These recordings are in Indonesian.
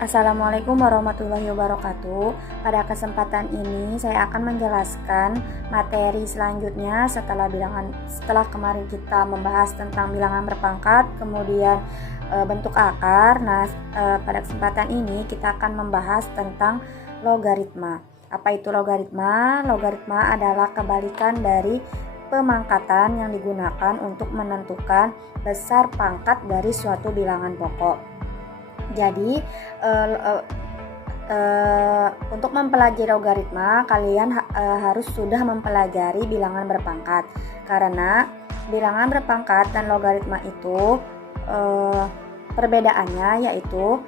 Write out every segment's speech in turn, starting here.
Assalamualaikum warahmatullahi wabarakatuh. Pada kesempatan ini saya akan menjelaskan materi selanjutnya setelah kemarin kita membahas tentang bilangan berpangkat, kemudian bentuk akar. Pada kesempatan ini kita akan membahas tentang logaritma. Apa itu logaritma? Logaritma adalah kebalikan dari pemangkatan yang digunakan untuk menentukan besar pangkat dari suatu bilangan pokok. Jadi untuk mempelajari logaritma kalian harus sudah mempelajari bilangan berpangkat, karena bilangan berpangkat dan logaritma itu perbedaannya yaitu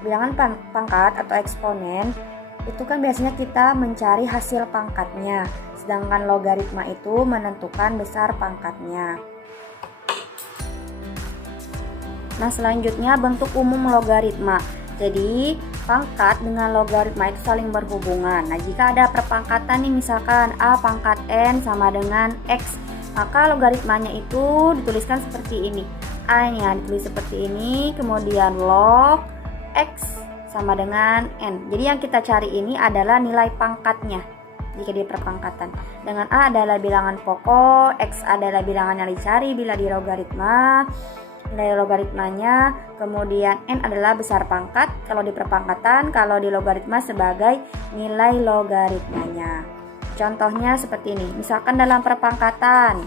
bilangan pangkat atau eksponen itu kan biasanya kita mencari hasil pangkatnya, sedangkan logaritma itu menentukan besar pangkatnya. Nah, selanjutnya bentuk umum logaritma. Jadi, pangkat dengan logaritma itu saling berhubungan. Nah, jika ada perpangkatan nih, misalkan A pangkat N sama dengan X, maka logaritmanya itu dituliskan seperti ini. A nya ditulis seperti ini, kemudian log X sama dengan N. Jadi yang kita cari ini adalah nilai pangkatnya jika di perpangkatan. Dengan A adalah bilangan pokok, X adalah bilangan yang dicari bila di logaritma. Nilai logaritmanya, kemudian N adalah besar pangkat kalau di perpangkatan, kalau di logaritma sebagai nilai logaritmanya. Contohnya seperti ini, misalkan dalam perpangkatan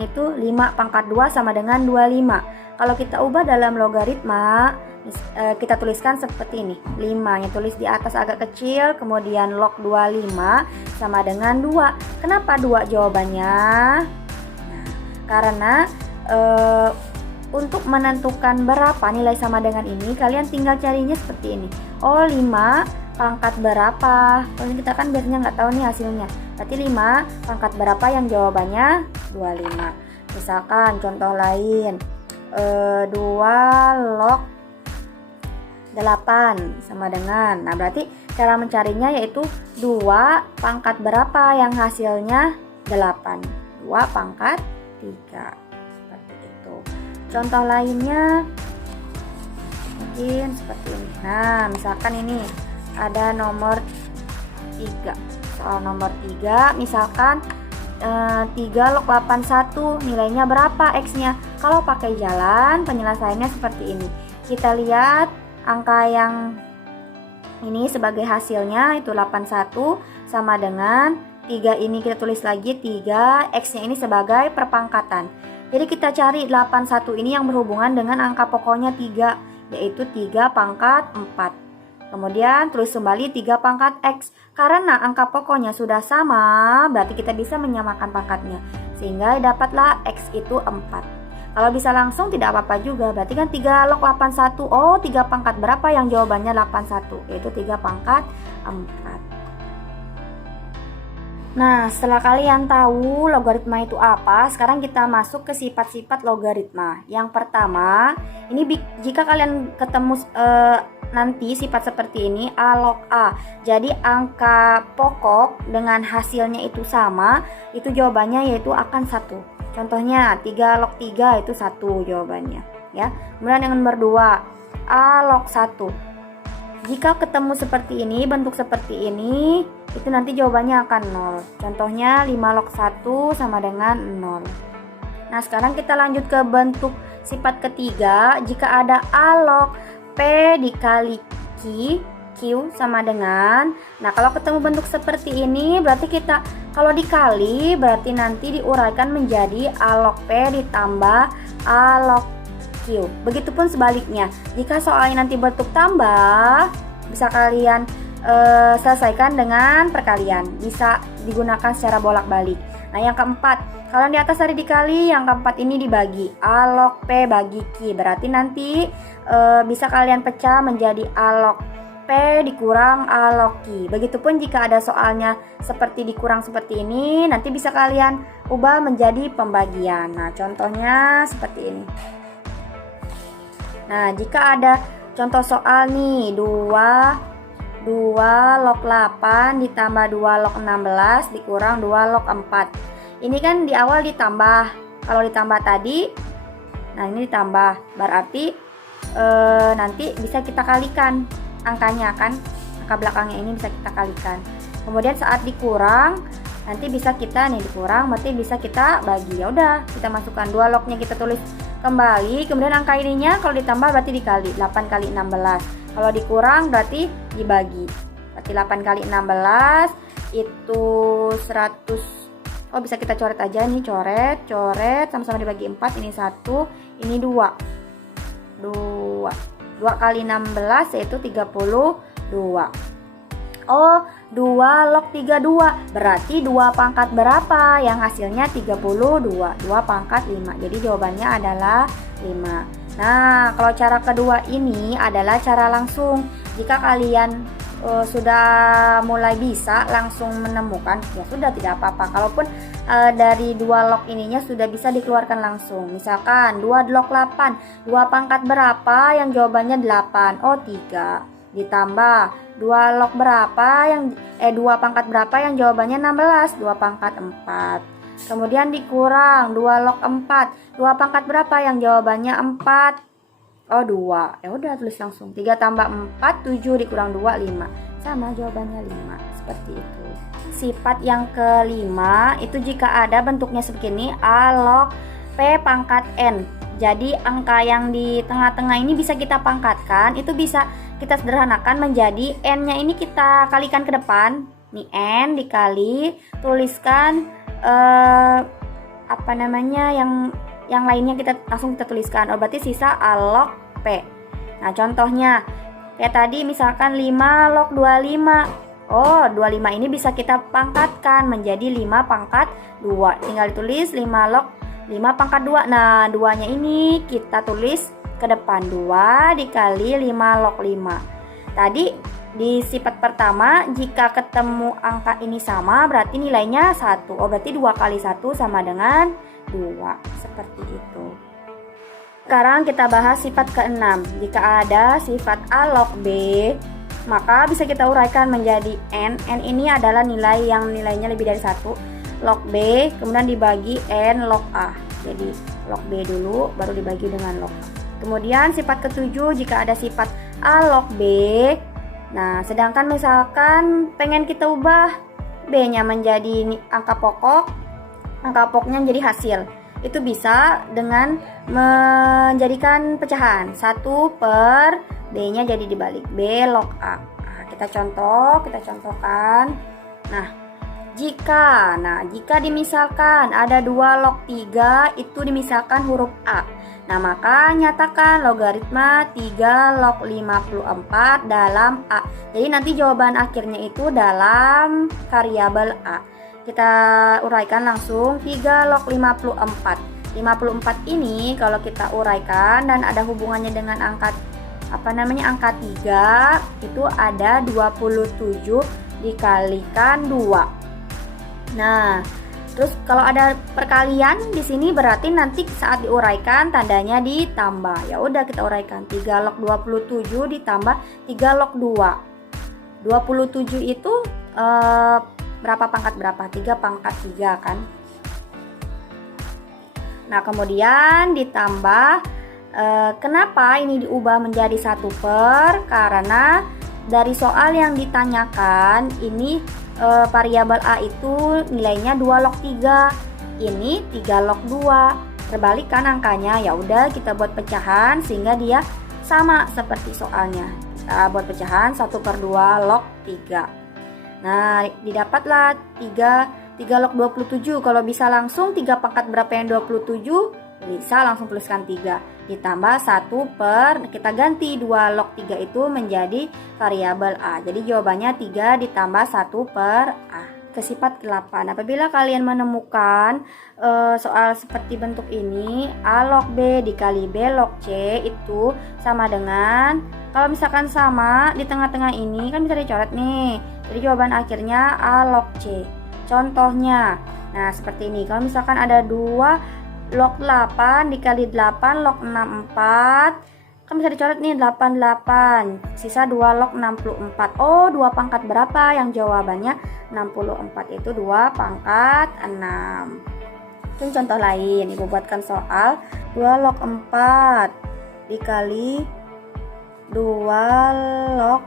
itu 5 pangkat 2 sama dengan 25. Kalau kita ubah dalam logaritma, kita tuliskan seperti ini, 5 yang tulis di atas agak kecil, kemudian log 25 sama dengan 2. Kenapa 2 jawabannya? Karena untuk menentukan berapa nilai sama dengan ini, kalian tinggal carinya seperti ini. Oh, 5 pangkat berapa? Kalau kita kan biasanya nggak tahu nih hasilnya. Berarti 5 pangkat berapa yang jawabannya 25. Misalkan contoh lain, 2 log 8 sama dengan. Nah, berarti cara mencarinya yaitu 2 pangkat berapa yang hasilnya 8. 2 pangkat 3. Contoh lainnya mungkin seperti ini. Nah, misalkan ini ada nomor 3. Soal nomor 3, misalkan 3 log 81 nilainya berapa X-nya? Kalau pakai jalan, penyelesaiannya seperti ini. Kita lihat angka yang ini sebagai hasilnya itu 81 sama dengan 3 ini kita tulis lagi 3, X-nya ini sebagai perpangkatan. Jadi kita cari 81 ini yang berhubungan dengan angka pokoknya 3, yaitu 3 pangkat 4. Kemudian tulis kembali 3 pangkat X. Karena angka pokoknya sudah sama, berarti kita bisa menyamakan pangkatnya. Sehingga dapatlah X itu 4. Kalau bisa langsung tidak apa-apa juga, berarti kan 3 log 81. Oh, 3 pangkat berapa yang jawabannya 81? Yaitu 3 pangkat 4. Nah, setelah kalian tahu logaritma itu apa, sekarang kita masuk ke sifat-sifat logaritma. Yang pertama, ini jika kalian ketemu nanti sifat seperti ini, A log A. Jadi angka pokok dengan hasilnya itu sama, itu jawabannya yaitu akan 1. Contohnya 3 log 3 itu 1 jawabannya, ya. Kemudian yang nomor 2, A log 1. Jika ketemu seperti ini, bentuk seperti ini, itu nanti jawabannya akan 0. Contohnya 5 log 1 sama dengan 0. Nah, sekarang kita lanjut ke bentuk sifat ketiga. Jika ada A log P dikali Q sama dengan, nah kalau ketemu bentuk seperti ini, berarti kita kalau dikali berarti nanti diuraikan menjadi A log P ditambah A log Q. Begitupun sebaliknya, jika soalnya nanti bentuk tambah, bisa kalian selesaikan dengan perkalian, bisa digunakan secara bolak-balik. Nah, yang keempat, kalau di atas tadi dikali, yang keempat ini dibagi, A log P bagi Q, berarti nanti bisa kalian pecah menjadi A log P dikurang A log Q. Begitupun jika ada soalnya seperti dikurang seperti ini, nanti bisa kalian ubah menjadi pembagian. Nah, contohnya seperti ini. Nah, jika ada contoh soal nih 2 log 8 ditambah 2 log 16 dikurang 2 log 4. Ini kan di awal ditambah. Kalau ditambah tadi Nah ini ditambah, berarti nanti bisa kita kalikan angkanya kan, angka belakangnya ini bisa kita kalikan. Kemudian saat dikurang nanti bisa kita dikurang, berarti bisa kita bagi. Ya udah, kita masukkan 2 lognya, kita tulis kembali, kemudian angka ininya kalau ditambah berarti dikali, 8 kali 16. Kalau dikurang berarti dibagi, berarti 8 kali 16 itu 100. Bisa kita coret aja nih, coret sama-sama dibagi 4, ini 1, ini 2 kali 16 yaitu 32. 2 log 32 berarti 2 pangkat berapa? Yang hasilnya 32, 2 pangkat 5. Jadi jawabannya adalah 5. Nah, kalau cara kedua ini adalah cara langsung. Jika kalian sudah mulai bisa langsung menemukan, ya sudah, tidak apa-apa. Kalaupun dari 2 log ininya sudah bisa dikeluarkan langsung. Misalkan 2 log 8, 2 pangkat berapa? Yang jawabannya 8. 3. Ditambah 2 log berapa yang 2 pangkat berapa yang jawabannya 16, 2 pangkat 4. Kemudian dikurang 2 log 4, 2 pangkat berapa yang jawabannya 4? 2. Ya udah, tulis langsung. 3 tambah 4, 7 dikurang 2, 5. Sama, jawabannya 5. Seperti itu. Sifat yang kelima itu jika ada bentuknya begini, A log P pangkat N. Jadi angka yang di tengah-tengah ini bisa kita pangkatkan, itu bisa kita sederhanakan menjadi N-nya ini kita kalikan ke depan. Nih N dikali, tuliskan yang lainnya kita langsung kita tuliskan. Berarti sisa A log P. Nah, contohnya kayak tadi misalkan 5 log 25. 25 ini bisa kita pangkatkan menjadi 5 pangkat 2. Tinggal ditulis 5 log 5 pangkat 2. Nah, 2-nya ini kita tulis ke depan, 2 dikali 5 log 5. Tadi di sifat pertama jika ketemu angka ini sama berarti nilainya 1. Berarti 2 kali 1 sama dengan 2. Seperti itu. Sekarang kita bahas sifat ke-6. Jika ada sifat A log B, maka bisa kita uraikan menjadi N. N ini adalah nilai yang nilainya lebih dari 1. Log B kemudian dibagi N log A. Jadi log B dulu baru dibagi dengan log A. Kemudian sifat ke-7 jika ada sifat A log B. Nah, sedangkan misalkan pengen kita ubah B-nya menjadi angka pokok, angka pokoknya menjadi hasil. Itu bisa dengan menjadikan pecahan 1 per B-nya jadi dibalik, B log A. Nah, kita contohkan. Jika dimisalkan ada 2 log 3 itu dimisalkan huruf A. Nah, maka nyatakan logaritma 3 log 54 dalam A. Jadi nanti jawaban akhirnya itu dalam variabel A. Kita uraikan langsung 3 log 54. 54 ini kalau kita uraikan dan ada hubungannya dengan angka angka 3 itu ada 27 dikalikan 2. Nah, terus kalau ada perkalian di sini berarti nanti saat diuraikan tandanya ditambah. Ya udah, kita uraikan 3 log 27 ditambah 3 log 2. 27 itu berapa pangkat berapa? 3 pangkat 3 kan. Nah, kemudian ditambah kenapa ini diubah menjadi 1 per? Karena dari soal yang ditanyakan ini variabel A itu nilainya 2 log 3. Ini 3 log 2. Terbalikan angkanya. Ya udah, kita buat pecahan sehingga dia sama seperti soalnya. Kita buat pecahan 1 per 2 log 3. Nah, didapatlah 3 log 27. Kalau bisa langsung 3 pangkat berapa yang 27? Bisa langsung tuliskan 3. Ditambah 1 per, kita ganti 2 log 3 itu menjadi variabel A. Jadi jawabannya 3 ditambah 1 per A. Ke sifat ke-8. Apabila kalian menemukan soal seperti bentuk ini, A log B dikali B log C itu sama dengan, kalau misalkan sama di tengah-tengah ini kan bisa dicoret nih. Jadi jawaban akhirnya A log C. Contohnya, nah seperti ini. Kalau misalkan ada 2 log 8 dikali 8 log 64, kan bisa dicoret nih 88. Sisa 2 log 64. 2 pangkat berapa? Yang jawabannya 64 itu 2 pangkat 6. Itu contoh lain, Ibu buatkan soal 2 log 4 dikali 2 log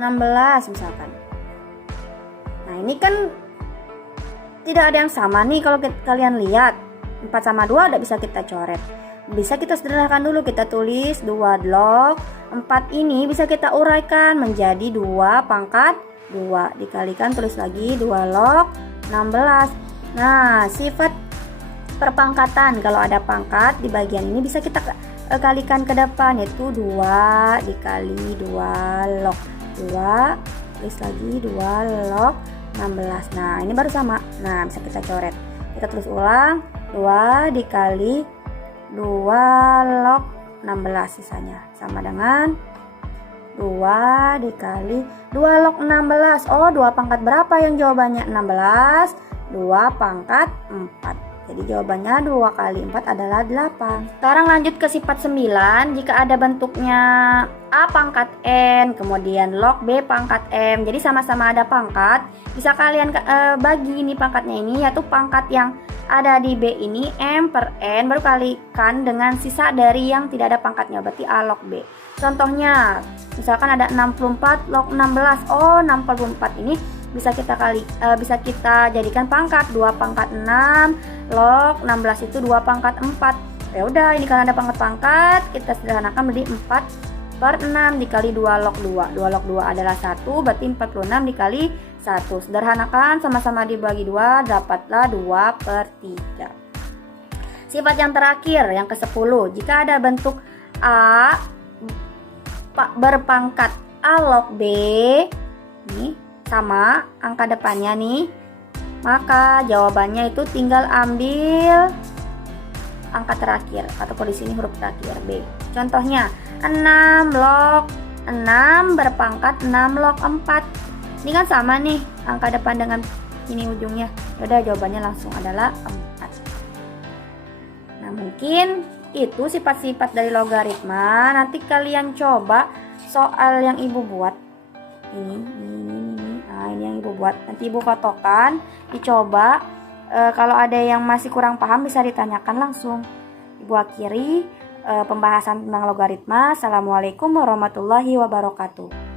16 misalkan. Nah ini kan tidak ada yang sama nih. Kalau kalian lihat 4 sama 2 tidak bisa kita coret. Bisa kita sederhanakan dulu, kita tulis 2 log 4 ini bisa kita uraikan menjadi 2 pangkat 2 dikalikan, tulis lagi 2 log 16. Nah sifat perpangkatan, kalau ada pangkat di bagian ini bisa kita kalikan ke depan, yaitu 2 dikali 2 log 2, tulis lagi 2 log 16. Nah ini baru sama. Nah bisa kita coret, kita tulis ulang 2 dikali 2 log 16, sisanya sama dengan 2 dikali 2 log 16. Oh 2 pangkat berapa yang jawabannya? 16. 2 pangkat 4. Jadi jawabannya 2 kali 4 adalah 8. Sekarang lanjut ke sifat 9. Jika ada bentuknya A pangkat N, kemudian log B pangkat M, jadi sama-sama ada pangkat, bisa kalian bagi ini pangkatnya ini, yaitu pangkat yang ada di B ini M per N, baru kalikan dengan sisa dari yang tidak ada pangkatnya, berarti A log B. Contohnya, misalkan ada 64 log 16. Oh 64 ini bisa kita jadikan pangkat 2 pangkat 6 log 16 itu 2 pangkat 4. Ya udah, ini karena ada pangkat-pangkat, kita sederhanakan menjadi 4 per 6 dikali 2 log 2. 2 log 2 adalah 1, berarti 46 dikali 1. Sederhanakan, sama-sama dibagi 2, dapatlah 2 per 3. Sifat yang terakhir, yang ke-10. Jika ada bentuk A berpangkat A log B, nih sama angka depannya nih, maka jawabannya itu tinggal ambil angka terakhir atau di sini huruf terakhir B. Contohnya 6 log 6 berpangkat 6 log 4. Ini kan sama nih angka depan dengan ini ujungnya. Udah, jawabannya langsung adalah 4. Nah mungkin itu sifat-sifat dari logaritma. Nanti kalian coba soal yang ibu buat ini. Nah ini yang ibu buat, nanti ibu fotokan, dicoba. Kalau ada yang masih kurang paham bisa ditanyakan langsung. Ibu akhiri pembahasan tentang logaritma. Assalamualaikum warahmatullahi wabarakatuh.